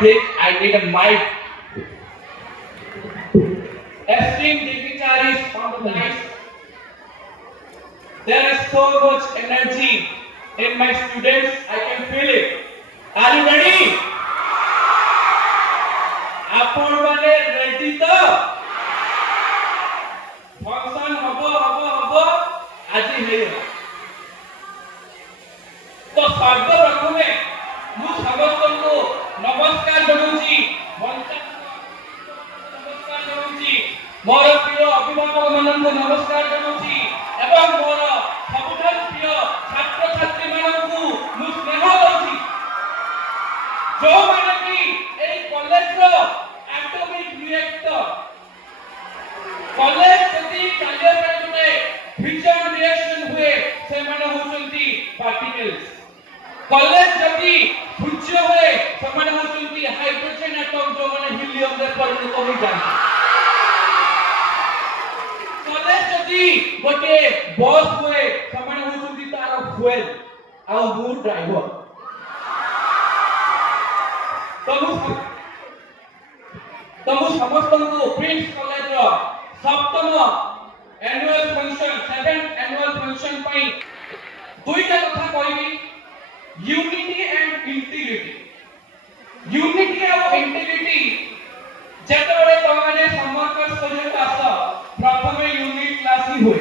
think I need a mic. Esteemed dignitaries on the night, there is so much energy in my students. I can feel it. Are you ready? आपण माने ready तो? Function हबो आज ही तो सर्वप्रथमे मु समस्त को नमस्कार जनाउछि नमस्कार जनाउछि मोर प्रिय अभिभावक मानन को नमस्कार जनाउछि एवं मोर सबुठार प्रिय छात्र छात्री मानन को मु स्नेह दउछि जो माने कि ए कॉलेज रो एटॉमिक रिएक्टर कॉलेज जति कार्य करे फ्यूजन रिएक्शन हुए से माने होचंती पार्टिकल्स कॉलेज जति फुच्य हुए से माने होचंती हाइड्रोजन एटम जो माने हीलियम रे परिणत हो जाय कॉलेज जति गोटे बस हुए से माने होचंती तार फ्यूल आ मु ड्राइवर तो मु समस्त को प्रिंस कॉलेज रो सप्तम annual function 7th annual function पई दुईटा कथा कहबी यूनिटी एंड इंटीग्रिटी यूनिटी और इंटीग्रिटी जेतबेले तमाने समर कोर्स करैत आस प्रथम यूनिट क्लास ही होय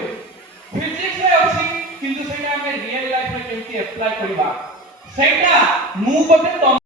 फिजिक्स रे अछि किंतु सेटा हमें रियल लाइफ में केमती अप्लाई करबा सेटा मु बते